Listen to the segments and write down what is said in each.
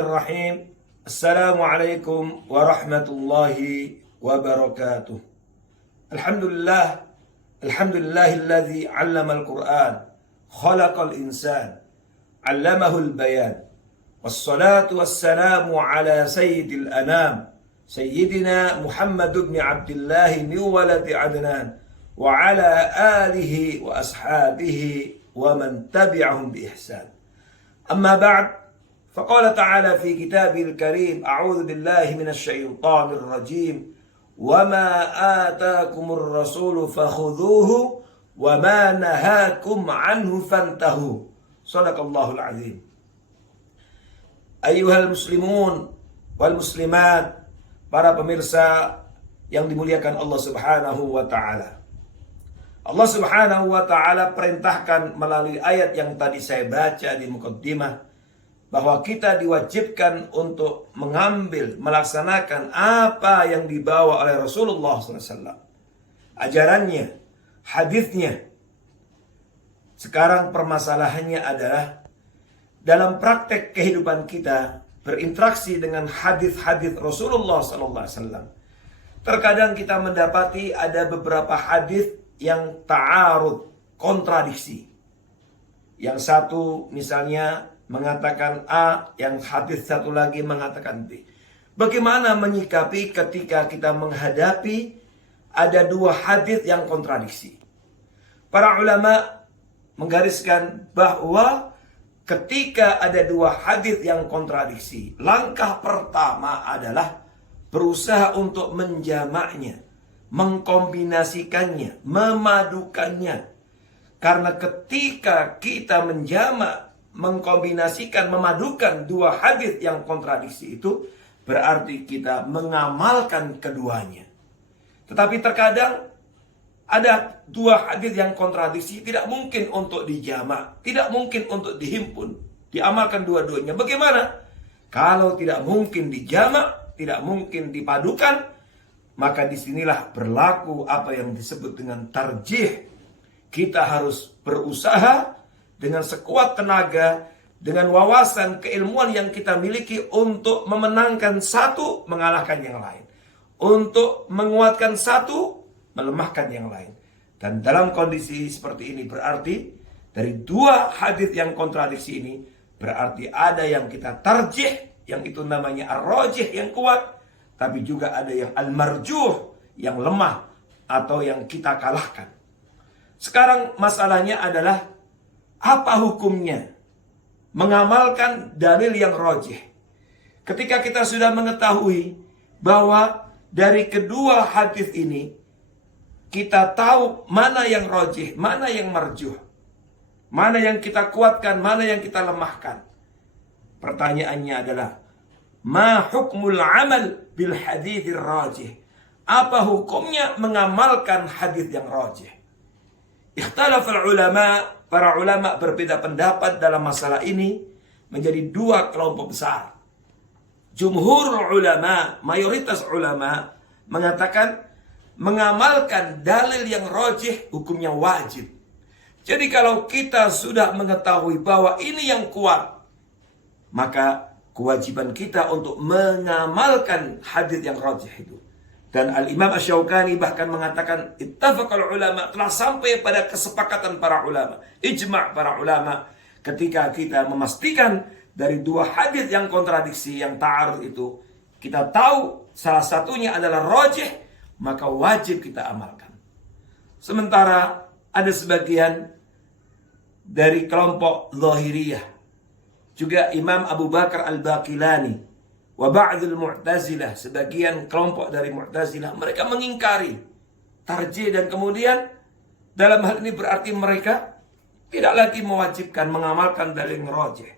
Bismillahirrahmanirrahim. Assalamualaikum warahmatullahi wabarakatuh. Alhamdulillah, alhamdulillahilladzi 'allamal Qur'an, khalaqal insan, 'allamahul bayan. Wassalatu wassalamu ala sayyidil anam, sayyidina Muhammad ibn Abdullah min waladi Adnan, wa ala alihi wa ashabihi wa man tabi'ahum bi ihsan. Amma ba'd. فقال تعالى في كتابه الكريم أعوذ بالله من الشيطان الرجيم وما آتاكم الرسول فخذوه وما نهاكم عنه فانتهوا صدق الله العظيم. أيها المسلمون والmuslimat, para pemirsa yang dimuliakan Allah Subhanahu wa taala. Allah Subhanahu wa taala perintahkan melalui ayat yang tadi saya baca di mukaddimah bahwa kita diwajibkan untuk mengambil, melaksanakan apa yang dibawa oleh Rasulullah SAW. Ajarannya, hadisnya. Sekarang permasalahannya adalah dalam praktek kehidupan kita berinteraksi dengan hadis-hadis Rasulullah SAW. Terkadang kita mendapati ada beberapa hadis yang ta'arud, kontradiksi. Yang satu misalnya mengatakan A, yang hadis satu lagi mengatakan B. Bagaimana menyikapi ketika kita menghadapi ada dua hadis yang kontradiksi? Para ulama menggariskan bahwa ketika ada dua hadis yang kontradiksi, langkah pertama adalah berusaha untuk menjamaknya, mengkombinasikannya, memadukannya. Karena ketika kita menjamak, mengkombinasikan, memadukan dua hadis yang kontradiksi itu, berarti kita mengamalkan keduanya. Tetapi terkadang ada dua hadis yang kontradiksi, tidak mungkin untuk dijamak, tidak mungkin untuk dihimpun, diamalkan dua-duanya. Bagaimana? Kalau tidak mungkin dijamak, tidak mungkin dipadukan, maka disinilah berlaku apa yang disebut dengan tarjih. Kita harus berusaha dengan sekuat tenaga, dengan wawasan keilmuan yang kita miliki untuk memenangkan satu, mengalahkan yang lain. Untuk menguatkan satu, melemahkan yang lain. Dan dalam kondisi seperti ini berarti dari dua hadis yang kontradiksi ini, berarti ada yang kita tarjih, yang itu namanya ar-rajih, yang kuat. Tapi juga ada yang al-marjuh, yang lemah atau yang kita kalahkan. Sekarang masalahnya adalah apa hukumnya mengamalkan dalil yang rajih? Ketika kita sudah mengetahui bahwa dari kedua hadis ini kita tahu mana yang rajih, mana yang marjuh, mana yang kita kuatkan, mana yang kita lemahkan. Pertanyaannya adalah, ma hukmul amal bil hadits rajih? Apa hukumnya mengamalkan hadis yang rajih? Ikhtalafal ulama, para ulama berbeda pendapat dalam masalah ini menjadi dua kelompok besar. Jumhur ulama, mayoritas ulama mengatakan mengamalkan dalil yang rajih hukumnya wajib. Jadi kalau kita sudah mengetahui bahwa ini yang kuat, maka kewajiban kita untuk mengamalkan hadis yang rajih itu. Dan Al-Imam Asy-Syaukani bahkan mengatakan ittafaqal ulama, telah sampai pada kesepakatan para ulama, ijma' para ulama, ketika kita memastikan dari dua hadis yang kontradiksi, yang ta'arud itu, kita tahu salah satunya adalah rajih, maka wajib kita amalkan. Sementara ada sebagian dari kelompok Zahiriyah, juga Imam Abu Bakar Al-Baqilani, wa ba'dul Mu'tazilah, sebagian kelompok dari Mu'tazilah, mereka mengingkari tarjih, dan kemudian dalam hal ini berarti mereka tidak lagi mewajibkan mengamalkan dalil rajih.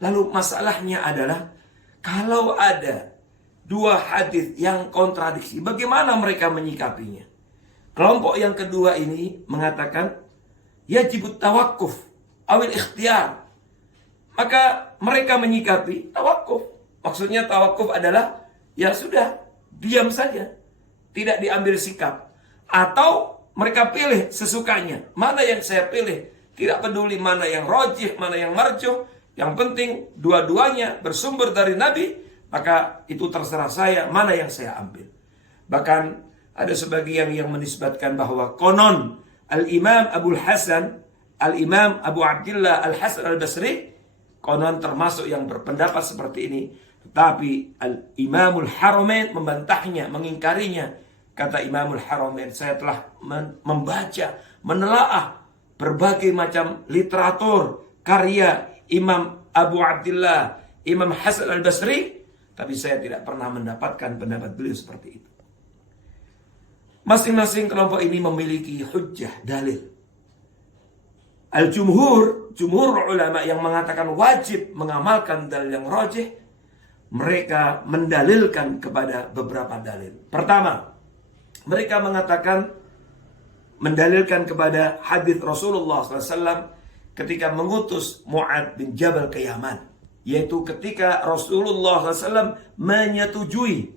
Lalu masalahnya adalah kalau ada dua hadis yang kontradiksi, bagaimana mereka menyikapinya? Kelompok yang kedua ini mengatakan yajibut tawakkuf awil ikhtiyar. Maka mereka menyikapi tawakuf. Maksudnya tawakuf adalah ya sudah, diam saja, tidak diambil sikap. Atau mereka pilih sesukanya. Mana yang saya pilih? Tidak peduli mana yang rajih, mana yang marjuh. Yang penting dua-duanya bersumber dari Nabi, maka itu terserah saya mana yang saya ambil. Bahkan ada sebagian yang menisbatkan bahwa konon Al-Imam Al-Imam Abu Abdillah Al-Hasan Al-Basri konon termasuk yang berpendapat seperti ini. Tetapi Al-Imamul Haramain membantahnya, mengingkarinya. Kata Imamul Haramain, saya telah membaca, menelaah berbagai macam literatur, karya Imam Abu Abdillah, Imam Hasan Al-Basri, tapi saya tidak pernah mendapatkan pendapat beliau seperti itu. Masing-masing kelompok ini memiliki hujjah, dalil. Jumhur ulama yang mengatakan wajib mengamalkan dalil yang rajih, mereka mendalilkan kepada beberapa dalil. Pertama, mereka mendalilkan kepada hadis Rasulullah SAW ketika mengutus Mu'adz bin Jabal ke Yaman. Yaitu ketika Rasulullah SAW menyetujui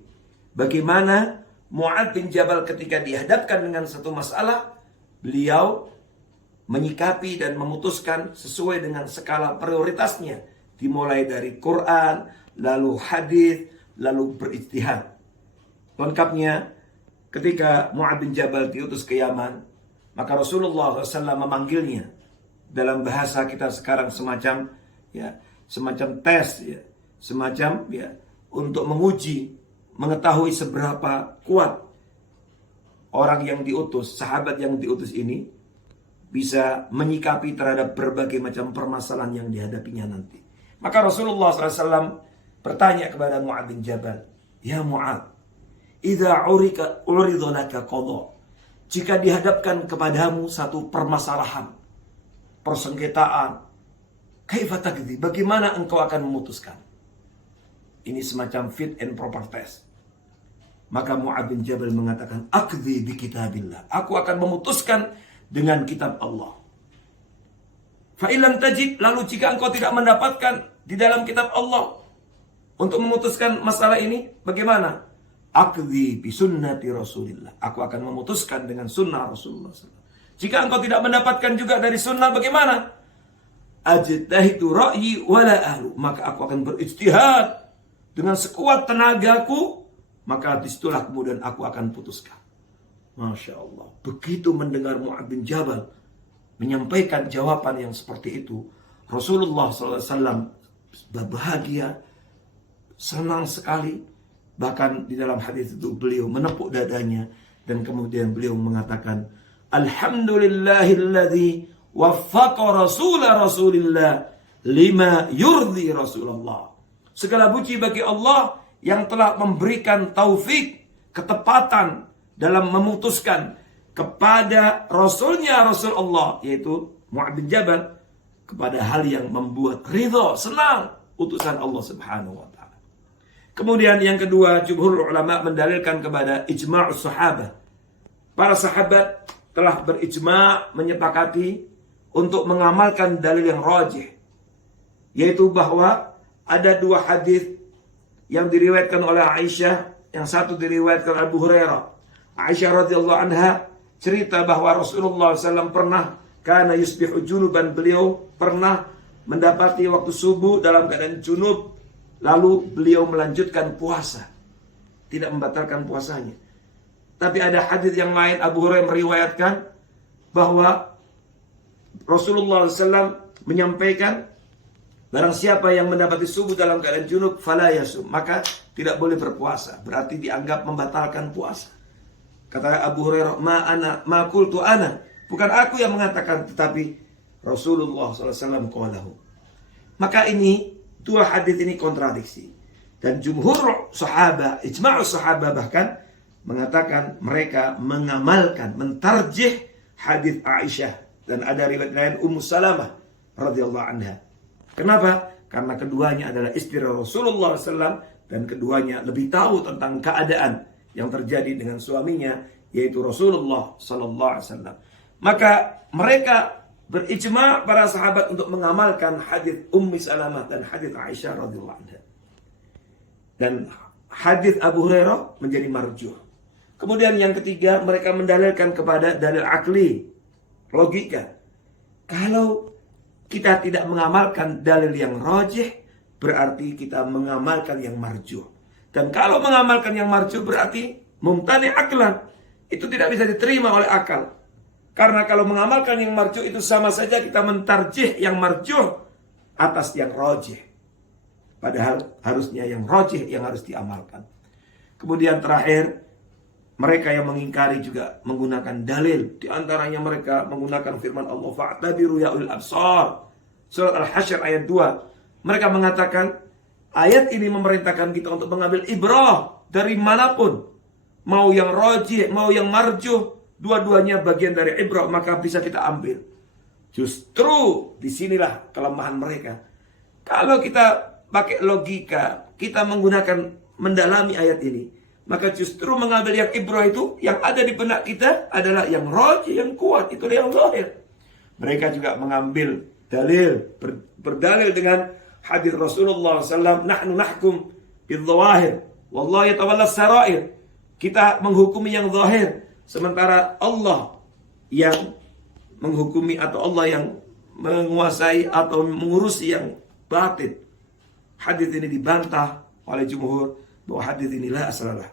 bagaimana Mu'adz bin Jabal ketika dihadapkan dengan satu masalah, beliau menyikapi dan memutuskan sesuai dengan skala prioritasnya. Dimulai dari Quran, lalu hadis, lalu berijtihad. Lengkapnya, ketika Mu'adz bin Jabal diutus ke Yaman, maka Rasulullah SAW memanggilnya. Dalam bahasa kita sekarang semacam tes, semacam untuk menguji, mengetahui seberapa kuat orang yang diutus, sahabat yang diutus ini bisa menyikapi terhadap berbagai macam permasalahan yang dihadapinya nanti. Maka Rasulullah SAW bertanya kepada Mu'adz bin Jabal, "Ya Mu'adz, idza urida laka qadha." Jika dihadapkan kepadamu satu permasalahan, persengketaan, kaifa taqdi? Bagaimana engkau akan memutuskan? Ini semacam fit and proper test. Maka Mu'adz bin Jabal mengatakan, "Aqdi bi kitabillah." Aku akan memutuskan dengan kitab Allah. Fa illam tajid, lalu jika engkau tidak mendapatkan di dalam kitab Allah untuk memutuskan masalah ini, bagaimana? Aqdi bi sunnati Rasulillah. Aku akan memutuskan dengan sunnah Rasulullah SAW. Jika engkau tidak mendapatkan juga dari sunnah, bagaimana? Ajtahidu ra'yi wala ahlu. Maka aku akan berijtihad dengan sekuat tenagaku, maka disitulah kemudian aku akan putuskan. Masya Allah. Begitu mendengar Mu'adz bin Jabal menyampaikan jawaban yang seperti itu, Rasulullah SAW berbahagia, senang sekali. Bahkan di dalam hadis itu beliau menepuk dadanya dan kemudian beliau mengatakan, "Alhamdulillahilladzi waffaqa Rasulillah lima yurdi Rasulullah." Segala puji bagi Allah yang telah memberikan taufik, ketepatan dalam memutuskan kepada Rasulnya Rasulullah, yaitu Mu'adz bin Jabal, kepada hal yang membuat ridha, senang utusan Allah Subhanahu wa ta'ala. Kemudian yang kedua, jumhur ulama mendalilkan kepada ijma'us sahabah. Para sahabat telah berijma', menyepakati untuk mengamalkan dalil yang rajih, yaitu bahwa ada dua hadis yang diriwayatkan oleh Aisyah, yang satu diriwayatkan Abu Hurairah. Aisyah radhiyallahu anha cerita bahwa Rasulullah SAW pernah kana yusbihu junuban, beliau pernah mendapati waktu subuh dalam keadaan junub, lalu beliau melanjutkan puasa, tidak membatalkan puasanya. Tapi ada hadis yang lain, Abu Hurairah meriwayatkan bahwa Rasulullah SAW menyampaikan, barang siapa yang mendapati subuh dalam keadaan junub fala yasum, maka tidak boleh berpuasa, berarti dianggap membatalkan puasa. Kata Abu Hurairah, ma qultu ana, bukan aku yang mengatakan, tetapi Rasulullah SAW qalahu. Maka ini dua hadis ini kontradiksi, dan jumhur sahabat, ijma'us sahabat bahkan mengatakan mereka mengamalkan, mentarjih hadis Aisyah, dan ada riwayat lain Ummu Salamah radhiyallahu anha. Kenapa? Karena keduanya adalah istri Rasulullah SAW dan keduanya lebih tahu tentang keadaan yang terjadi dengan suaminya, yaitu Rasulullah SAW. Maka mereka berijma' para sahabat untuk mengamalkan hadis Ummi Salamah dan hadis Aisyah radhiyallahu anha. Dan hadis Abu Hurairah menjadi marjuh. Kemudian yang ketiga, mereka mendalilkan kepada dalil akli, logika. Kalau kita tidak mengamalkan dalil yang rajih, berarti kita mengamalkan yang marjuh. Dan kalau mengamalkan yang marjuh berarti mumtani aklan. Itu tidak bisa diterima oleh akal. Karena kalau mengamalkan yang marjuh itu sama saja kita mentarjih yang marjuh atas yang rajih. Padahal harusnya yang rajih yang harus diamalkan. Kemudian terakhir, mereka yang mengingkari juga menggunakan dalil. Di antaranya mereka menggunakan firman Allah, fa'tabiru ya ulil absar. Surat Al-Hasyr ayat 2. Mereka mengatakan, ayat ini memerintahkan kita untuk mengambil ibrah dari manapun. Mau yang rajih, mau yang marjuh, dua-duanya bagian dari ibrah, maka bisa kita ambil. Justru disinilah kelemahan mereka. Kalau kita pakai logika, kita menggunakan mendalami ayat ini, maka justru mengambil yang ibrah itu, yang ada di benak kita adalah yang rajih, yang kuat, itu yang zahir. Mereka juga mengambil dalil, berdalil dengan hadis Rasulullah SAW, nahnu nahkum bil-zawahir, wallahu yatawalla sarair. Kita menghukumi yang zahir, sementara Allah yang menghukumi atau Allah yang menguasai atau mengurusi yang batin. Hadis ini dibantah oleh jumhur bahwa hadis inilah asalah.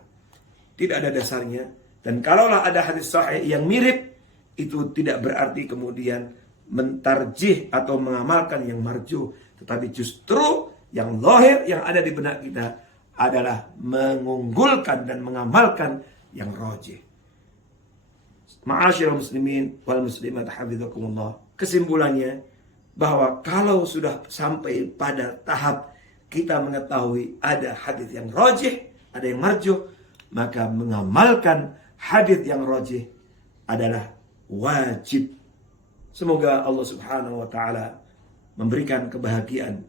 Tidak ada dasarnya. Dan kalaulah ada hadis sahih yang mirip, itu tidak berarti kemudian mentarjih atau mengamalkan yang marjuh. Tetapi justru yang zahir yang ada di benak kita adalah mengunggulkan dan mengamalkan yang rajih. Ma'asyiral muslimin wal muslimat hafizakumullah. Kesimpulannya bahwa kalau sudah sampai pada tahap kita mengetahui ada hadis yang rajih, ada yang marjuh, maka mengamalkan hadis yang rajih adalah wajib. Semoga Allah Subhanahu wa taala memberikan kebahagiaan,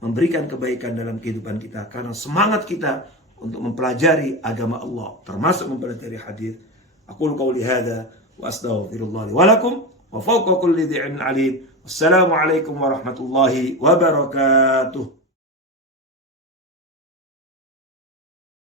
memberikan kebaikan dalam kehidupan kita karena semangat kita untuk mempelajari agama Allah, termasuk mempelajari hadis. Aqulu qouli hadza wa astaghfirullah li wa lakum wa fawqa kulli dhi'in alim. Wassalamu alaikum warahmatullahi wabarakatuh.